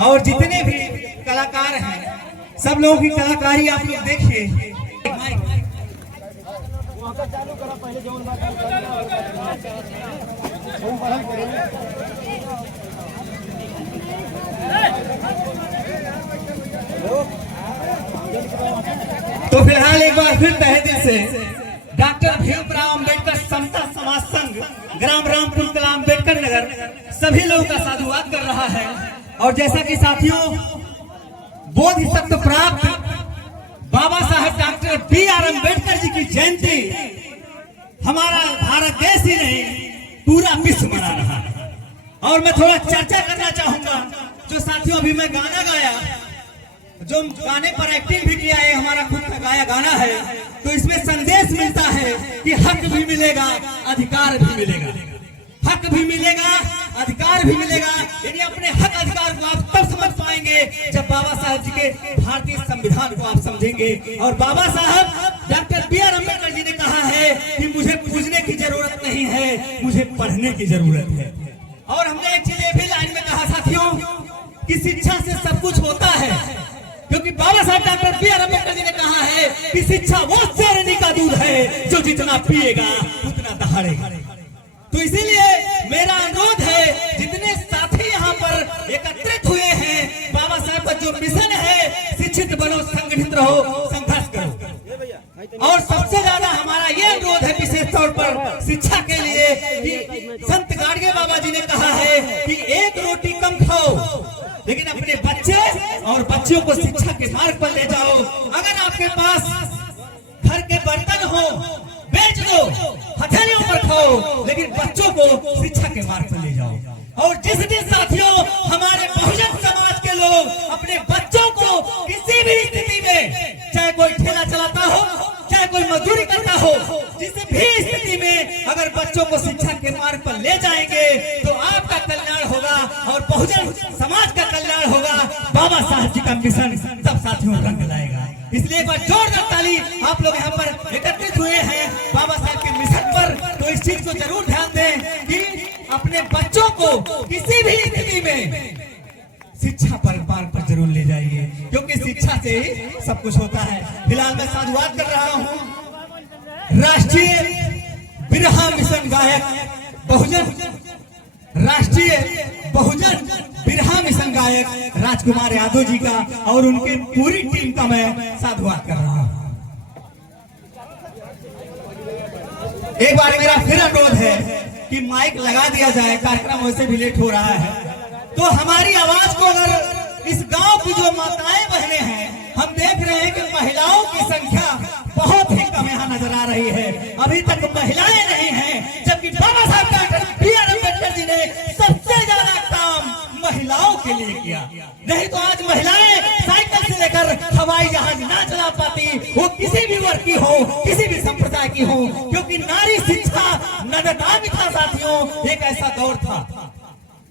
और जितने भी कलाकार हैं सब लोगों की कलाकारी आप लोग देखिए। तो फिलहाल एक बार फिर तहे दिल से डॉक्टर भीमराव अंबेडकर समता समाज संघ ग्राम रामपुर कला अम्बेडकर नगर सभी लोगों का साधुवाद कर रहा है। और जैसा कि साथियों बोधिसत्व प्राप्त बाबा साहेब डॉक्टर बी.आर. अम्बेडकर जी की जयंती हमारा भारत देश ही नहीं पूरा विश्व मना रहा है। और मैं थोड़ा चर्चा करना चाहूंगा। जो साथियों अभी मैं गाना गाया, जो गाने पर एक्टिंग भी किया है, हमारा खुद का गाया गाना है, तो इसमें संदेश मिलता है कि हक भी मिलेगा अधिकार भी मिलेगा, हक भी मिलेगा अधिकार भी मिलेगा। यानी अपने हक अधिकार को आप तब समझ पाएंगे जब बाबा साहब जी के भारतीय संविधान को आप समझेंगे। और बाबा साहब डॉक्टर बी.आर. अम्बेडकर जी ने कहा है कि मुझे पूजने की जरूरत नहीं है, मुझे पढ़ने की जरूरत है। और हमने एक चीज ये भी लाइन में कहा साथियों कि शिक्षा से सब कुछ होता है, क्योंकि बाबा साहब डॉक्टर बी.आर. अम्बेडकर जी ने कहा है कि शिक्षा वो शेरनी का दूध है जो जितना पिएगा उतना दहाड़ेगा। तो इसीलिए मेरा अनुरोध है जितने साथी यहाँ पर एकत्रित हुए हैं, बाबा साहब का जो मिशन है शिक्षित बनो, संगठित रहो, संघर्ष करो। और सबसे ज्यादा हमारा ये अनुरोध है विशेष तौर पर शिक्षा के लिए कि संत गाडगे बाबा जी ने कहा है कि एक रोटी कम खाओ लेकिन अपने बच्चे और बच्चियों को शिक्षा के मार्ग पर ले जाओ। अगर आपके पास घर के बर्तन हो बेच दो, हथेलियों पर खाओ, लेकिन बच्चों को शिक्षा के मार्ग पर ले जाओ। और जिस दिन साथियों हमारे बहुजन समाज के लोग अपने बच्चों को किसी भी स्थिति में, चाहे कोई ठेला चलाता हो, चाहे कोई मजदूरी करता हो, जिस भी स्थिति में अगर बच्चों को शिक्षा के मार्ग पर ले जाएंगे तो आपका कल्याण होगा और बहुजन समाज का कल्याण होगा। बाबा साहब जी का मिशन सब साथियों रंग लाएगा। इसलिए एक बार जोरदार ताली आप लोग यहाँ पर एकत्रित हुए हैं बाबा साहब के मिशन पर, तो इस चीज को जरूर ध्यान दें कि अपने बच्चों को किसी भी स्थिति में शिक्षा पर मार्ग पर जरूर ले जाइए, क्योंकि शिक्षा से ही सब कुछ होता है। फिलहाल मैं साधुवाद कर रहा हूँ राष्ट्रीय बिरहा मिशन गायक बहुजन, राष्ट्रीय बहुजन बिरहा मिशन गायक राजकुमार यादव जी का और उनकी पूरी टीम का मैं साधुवाद कर रहा हूँ। एक बार मेरा फिर अनुरोध है कि माइक लगा दिया जाए, कार्यक्रम वैसे भी लेट हो रहा है, तो हमारी आवाज को अगर इस गांव की जो माताएं बहनें हैं, हम देख रहे हैं कि महिलाओं की संख्या बहुत ही कम यहाँ नजर आ रही है, अभी तक महिलाएं नहीं हैं, जबकि बाबा साहब डॉक्टर बी.आर. अम्बेडकर जी ने सबसे ज्यादा काम महिलाओं के लिए किया। नहीं तो आज महिलाएं साइकिल से लेकर हवाई जहाज ना चला पाती, वो किसी भी वर्ग की हो, किसी भी संप्रदाय की हो, क्योंकि नारी शिक्षा नदामी था साथियों, एक ऐसा दौर था।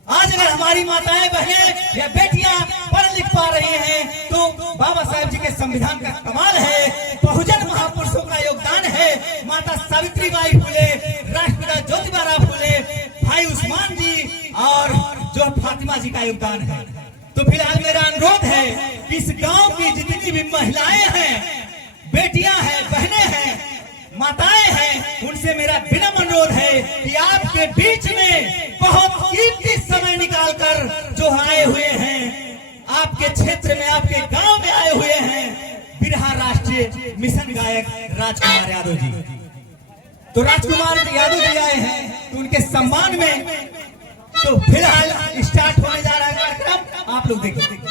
आज अगर हमारी माताएं बहनें या बेटियां पढ़ लिख पा रही हैं तो बाबा साहब जी के संविधान का कमाल है, बहुजन महापुरुषों का योगदान है, माता सावित्रीबाई फुले, राष्ट्रपिता ज्योतिबा फुले, भाई उस्मान जी और जो फातिमा जी का योगदान है। तो फिलहाल मेरा अनुरोध है कि इस गांव की जितनी भी महिलाएं हैं, बेटियां हैं, बहनें हैं, माताएं हैं, उनसे मेरा विनम्र अनुरोध है कि आपके बीच में बहुत कीमती समय निकालकर जो आए हुए हैं, आपके क्षेत्र में, आपके गांव में आए हुए हैं बिरहा राष्ट्रीय मिशन गायक राजकुमार यादव जी, तो राजकुमार यादव जी आए हैं, तो उनके सम्मान में तो फिलहाल स्टार्ट होने जा रहा है कार्यक्रम, आप लोग देखिए।